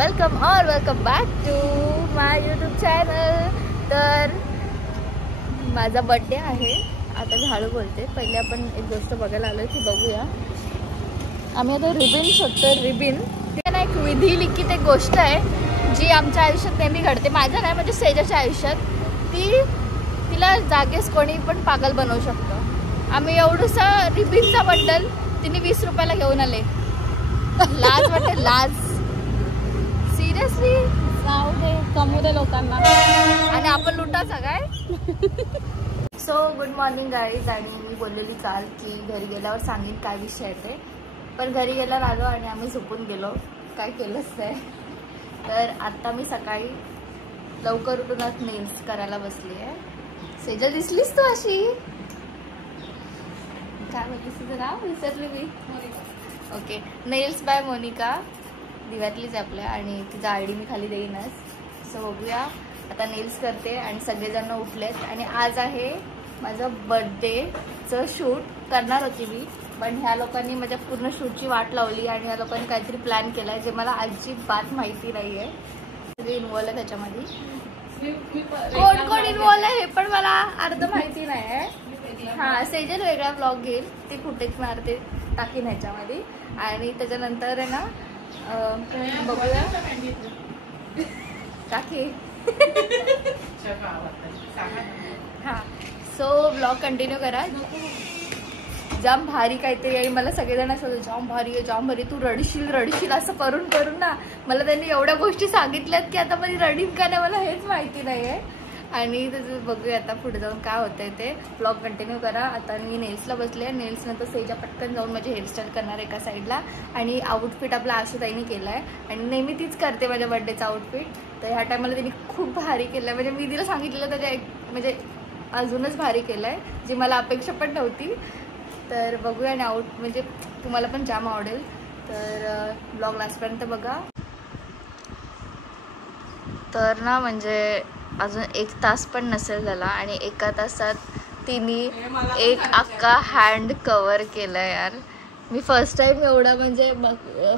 Welcome back to my YouTube channel. तर माझा birthday आहे. आता मी हळू बोलते. पहिले आपण एक गोष्ट बघायला आलो ती बघूया. आम्ही आता रिबिन शोधतो. रिबिन ते ना एक विधी लिखित एक गोष्ट आहे जी आमच्या आयुष्यात नेहमी घडते. माझ्या नाही म्हणजे सेजाच्या आयुष्यात. तिला जागेस कोणी पण पागल बनवू शकतो. आम्ही एवढूसा रिबिनचा बंडल तिने 20 रुपयाला घेऊन आले. लाज वाटते, लाज. सिरियसली जाऊ दे, कमू दे लोकांना आणि आपण लुटायचा काय. So good morning guys. आणि मी बोललेली काल की घरी गेल्यावर सांगेन काय विषय आहे ते, पण घरी गेल्यावर आलो आणि आम्ही झोपून गेलो. काय केलंच नाही. तर आत्ता मी सकाळी लवकर उठूनच नेल्स करायला बसली आहे. सेजल दिसलीस तू अशी. काय म्हणतेस तुझं नाव विसरली मी. Okay, nails by Monika. दिव्यातलीच आपल्या आणि तिचा ID मी खाली देईनच. सो बघूया. आता नेल्स करते आणि सगळेजण उठलेत आणि आज आहे माझं बर्थडेचं शूट. करणार होती मी, पण ह्या लोकांनी माझ्या पूर्ण शूटची वाट लावली आणि ह्या लोकांनी काहीतरी प्लॅन केला आहे जे मला अजिबात माहिती नाही आहे. सगळे इन्वॉल्व आहे त्याच्यामध्ये. कोण कोण इन्वॉल्व आहे हे पण मला अर्ध माहिती नाही आहे. हां, सेजल वेगळा ब्लॉग घेईल. ते कुठेच मारते टाकीन ह्याच्यामध्ये. आणि त्याच्यानंतर आहे ना बघूया टाकी. हां, सो ब्लॉग कंटिन्यू करा. जाम भारी काहीतरी. आणि मला सगळेजण असं जाम भारी आहे, जाम भारी, तू रडशील असं करून करून ना मला त्यांनी एवढ्या गोष्टी सांगितल्यात की आता माझी रडीन का नाही मला हेच माहिती नाही आहे. आणि त्याचं बघूया आता पुढे जाऊन काय होतंय ते. ब्लॉग कंटिन्यू करा. आता मी नेल्सला बसले. नेल्स नंतर सेजा पटकन जाऊन माझी हेअरस्टाईल करणार एका साईडला. आणि आउटफिट आपला आशुताईने केला आहे आणि नेहमी तीच करते माझ्या बर्थडेचा आउटफिट. तर ह्या टायमाला तिने खूप भारी केलं आहे. म्हणजे मी तिला सांगितलेलं त्याच्या म्हणजे अजूनच भारी केलं आहे जी मला अपेक्षा पण नव्हती. तर बघूया. आणि म्हणजे तुम्हाला पण जाम आवडेल. तर ब्लॉग लास्टपर्यंत बघा. तर ना म्हणजे अजून 1 तास पण नसेल झाला आणि 1 तासात तिने एक अख्खा हँड कवर केला यार. मी फर्स्ट टाइम एवढा म्हणजे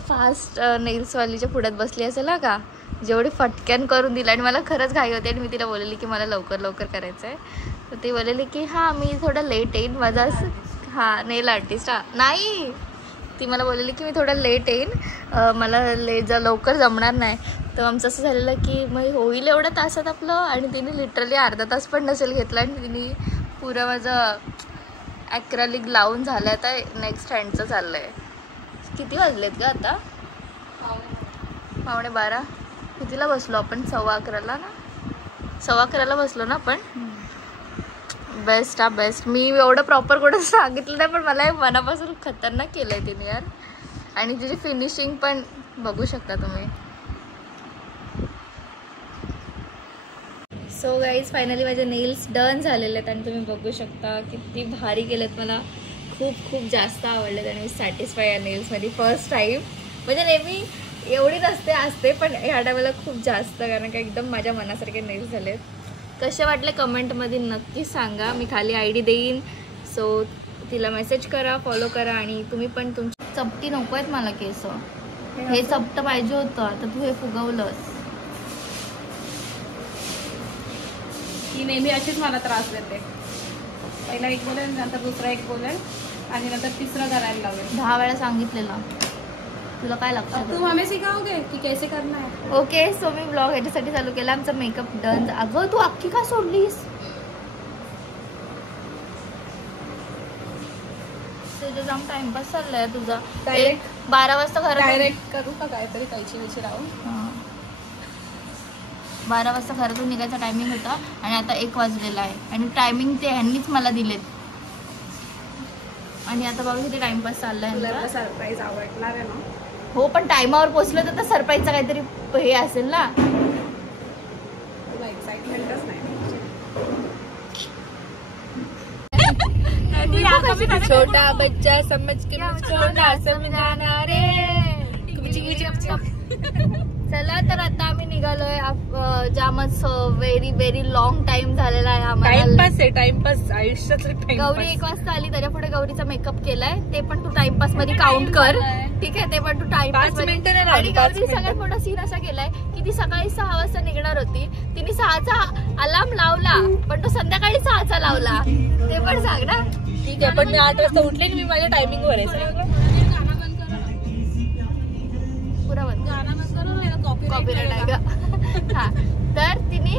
फास्ट नेल्सवालीच्या पुढ्यात बसली असेल ना का, जेवढी फटक्यान करून दिला. आणि मला खरंच घाई होती आणि मी तिला बोललेली की मला लवकर करायचं आहे. तर ती बोललेली की हां मी थोडं लेट येईन. माझा हां नेल आर्टिस्ट नाही. ती मला बोललेली की मी थोडं लेट येईन, मला लवकर जमणार नाही. तर आमचं असं झालेलं की मग होईल एवढ्या तासात आपलं. आणि तिने लिटरली अर्धा तास पण नसेल घेतला आणि तिने पुरं माझं ॲक्रेलिक लावून झालं. आता नेक्स्ट हँडचं चाललं आहे. किती वाजलेत का आता? 11:15. कितीला बसलो आपण? 11:15 ना. 11:15 बसलो ना आपण. बेस्ट हा बेस्ट. मी एवढं प्रॉपर कुठं सांगितलं नाही पण मला हे मनापासून खतरनाक केलं आहे तिने यार. आणि तिची फिनिशिंग पण बघू शकता तुम्ही. सो गाईज फायनली माझे नेल्स डन झालेले आहेत आणि तुम्ही बघू शकता किती भारी केलेत. मला खूप जास्त आवडलेत आणि मी सॅटिस्फाय आहे नेल्समध्ये फर्स्ट टाईम. म्हणजे नेहमी एवढीच असते पण ह्या टायमाला खूप जास्त, कारण का एकदम माझ्या मनासारखे नेल्स झालेत. कसे वाटले कमेंटमध्ये नक्की सांगा. मी खाली ID देईन. सो तिला मेसेज करा, फॉलो करा. आणि तुम्ही पण तुमची चपटी नको आहेत मला केस. हे चपटं पाहिजे होतं. आता तू हे फुगवलंस. ही नेहमी अशीच मला त्रास देते. पहिला एक बोलेल, नंतर दुसरा एक बोलेल आणि नंतर तिसरा करायला लावेल. 10 वेळा सांगितलेलं. तुला काय लक्षात? तू हमें सिखाओगे की कैसे करना है? ओके. सो मी ब्लॉग याच्यासाठी चालू केला. आमचा मेकअप डन. अगं तू अख्खी का सोडलीस? तुझा जाम टाइमपास चाललाय तुझा. डायरेक्ट 12 वाजता घरात डायरेक्ट करू का काहीतरी कैची राहू? 12 वाजता घरातून निघायचा टायमिंग होता आणि आता 1 वाजलेला आहे. आणि टायमिंग ते ह्यांनीच मला दिलेत. आणि आता बघा किती टाइमपास चाललाय. सरप्राईज आवडणार आहे ना? हो, पण टायमावर पोहोचलं तर सरप्राईजचा काहीतरी हे असेल ना. तुला एक्साइटमेंटच नाही. छोटा बच्चा समझ के मुझको ना समझाना रे. चला तर आता आम्ही निघालोय. जामच व्हेरी लॉंग टाइम झालेला आहे आम्हाला. टाइमपास आयुष्यातलं. गौरी 1 वाजता आली. त्याच्या पुढे गौरीचा मेकअप केलाय. ते पण तू टाइमपास मध्ये काउंट कर. ठीक आहे ते पण तू टाइम 5 मिनिटं नाही आणि लागली, 5 गौरी सगळ्यात मोठा सीन असा केलाय की ती सकाळी 6 वाजता निघणार होती, तिने 6चा अलार्म लावला पण तो संध्याकाळी 6चा लावला. ते पण सांग ना. ठीक आहे पण मी 8 वाजता उठले आणि मी माझ्या टायमिंग वर आहे. पुरा बंद कॉपीराइट आहे का. हा तर तिने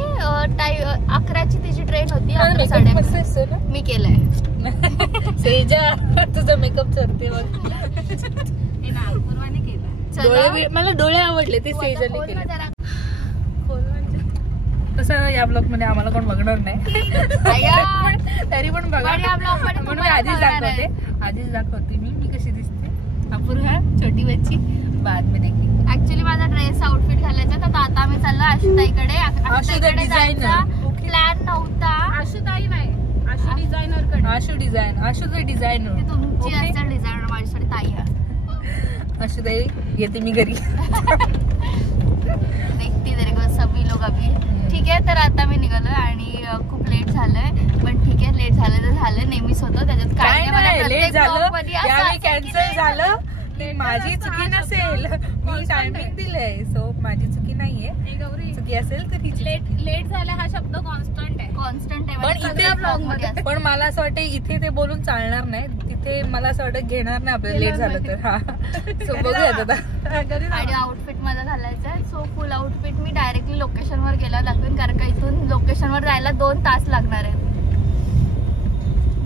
11ची तिची ट्रेन होती. 11:30 मी केलंय. सेजा तुझा मेकअप चढते मला डोळे आवडले ते सेजाने केले. तसं या ब्लॉग मध्ये आम्हाला कोण बघणार नाही तरी पण बघा म्हणून मी आधीच दाखवते मी कशी दिसते. अपूर्वा छोटी बच्ची बाद में देखी. ऍक्च्युली माझा ड्रेस आउटफिट घालायचा तर आता आम्ही चाललो आशुताईकडे. आशुताईकडे जायचा प्लॅन नव्हता. आशुताई नाही आशु डिझायनर कडे. आशुचं डिझायनर तुमची असेल डिझायनर माझ्यासाठी ताई आहे. आशुताई येते मी घरी. देखती तेरे को सभी लोग अभी. ठीक आहे तर आता मी निघालोय आणि खूप लेट झालंय पण ठीक आहे लेट झालं तर झालं नेहमीच होतं त्याच्यात काय नाही. लेट झालं यावेळी कॅन्सल झालं ते माझी चुकी नसेल. मी टायमिंग दिलंय सो माझी चुकी नाहीये. चुकी असेल तर तिची. लेट झाला हा शब्द कॉन्स्टंट आहे. पण इथे ब्लॉग मध्ये पण मला असं वाटतं इथे ते बोलून चालणार नाही. तिथे मला असं वाटतं घेणार नाही आपल्याला लेट झालं तर. हा सो बघूयात आता. आणि आउटफिट माझा घालायचा आहे सो फुल आउटफिट मी डायरेक्टली लोकेशनवर गेला दाखवेन कारण का इथून लोकेशनवर जायला 2 तास लागणार आहेत.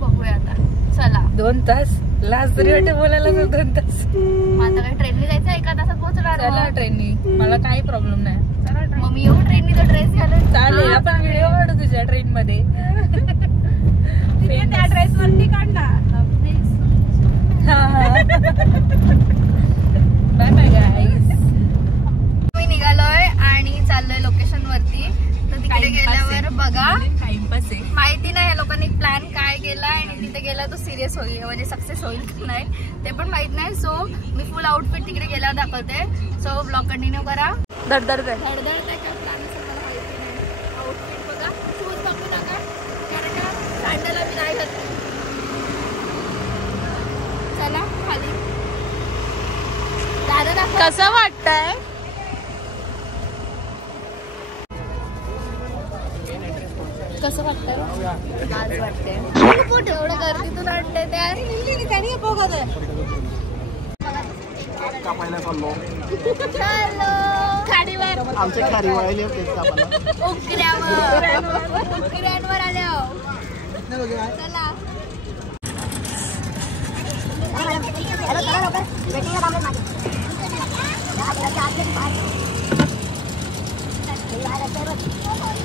बघूया आता. चला 2 तास लास्ट तरी वाटते बोलायला 2 तास. माझं काही ट्रेनने जायचं 1 तासात पोहोचणार. चला ट्रेननी मला काही प्रॉब्लेम नाही. मग मी येऊ ट्रेननी तो ड्रेस घालून. चालेल आपण व्हिडिओ काढू तुझ्या ट्रेन मध्ये. त्या ड्रेस वरती काढणार. बाय बाय गाईस. मी निघालोय आणि चाललोय लोकेशन वरती. तर तिकडे गेल्यावर बघा टाइमपास आहे. माहिती नाही या लोकांनी प्लॅन काय केलाय आणि तिथे गेला तो सिरियस होईल म्हणजे सक्सेस होईल की नाही ते पण माहित नाही. सो मी फुल आउटफिट तिकडे गेल्यावर दाखवते. सो ब्लॉग कंटिन्यू करा. धडधड धडधड त्याच्या प्लॅन मला माहिती नाही. आउटफिट बघा शूज दाखवू नका कारण का सँडल आम्ही नाही घातली. चला खाली. दादा दाखव कसं वाटतंय. कसं वाटतंय. आज वाटते एवढं गर्दीतून आणते त्याने बघत खाडीवर आमचे खारी वळले उकऱ्यांवर आले. चला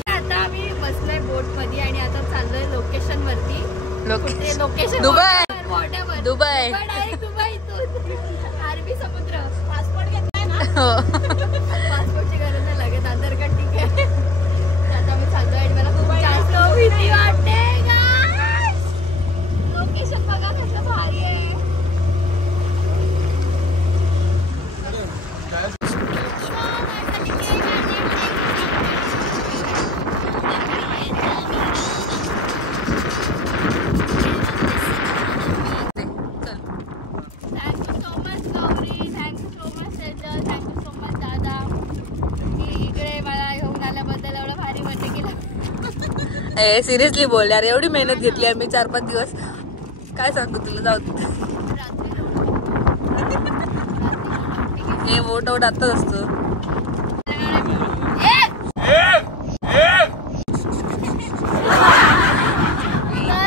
आता आम्ही बसलोय बोट मध्ये आणि आता चाललोय लोकेशन वरती. Location Dubai. दुबई डायरेक्ट दुबईतून अरबी समुद्र. पासपोर्ट घेतलाय ना. पासपोर्टची गरज नाही लागत आधार कार्ड ठीक आहे. आता मी चाललोय आणि मला खूप जास्त भीती वाटते. लोकेशन बघा कसं भारी आहे. सिरियसली बोल यार एवढी मेहनत घेतली आम्ही 4-5 दिवस. काय सांगू तुला. जाऊ हे वोट आउट आताच असतो.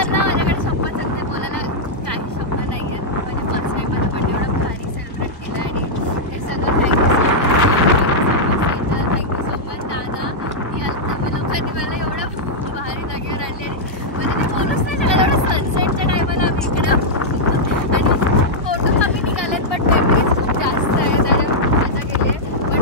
माझ्याकडे शब्द सांगते बोलायला काही शब्द नाहीये. म्हणजे फर्स्ट टाइम माझा बर्थडे एवढा भारी सेलिब्रेट केला आणि हे सगळं थँक्यू सो मच दादा. तुम्ही लोकांनी मला एवढं भारी जागेवर आणले म्हणजे ते बोलूच नाही शकत. एवढं सनसेटच्या टायमाला आम्ही इकडं आणि फोटोज आम्ही निघालेत पण मेमरीज खूप जास्त आहे त्याच्या मजा केली आहे. पण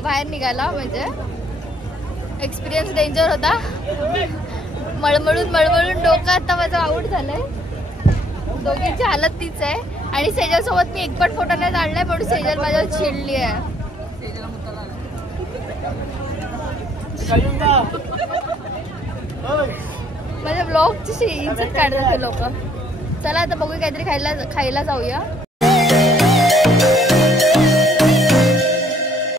बाहेर निघाला. म्हणजे एक्सपिरियन्स डेंजर होता. मळमळून डोकं आता माझं आऊट झालंय. दोघींची हालत तीच आहे. आणि सेजल सोबत मी एक पण फोटो नाही काढलाय म्हणून सेजल माझ्यावर चिडली आहे. माझ्या ब्लॉगची इज्जत काढतात लोक. चला आता बघू काहीतरी खायला जाऊया.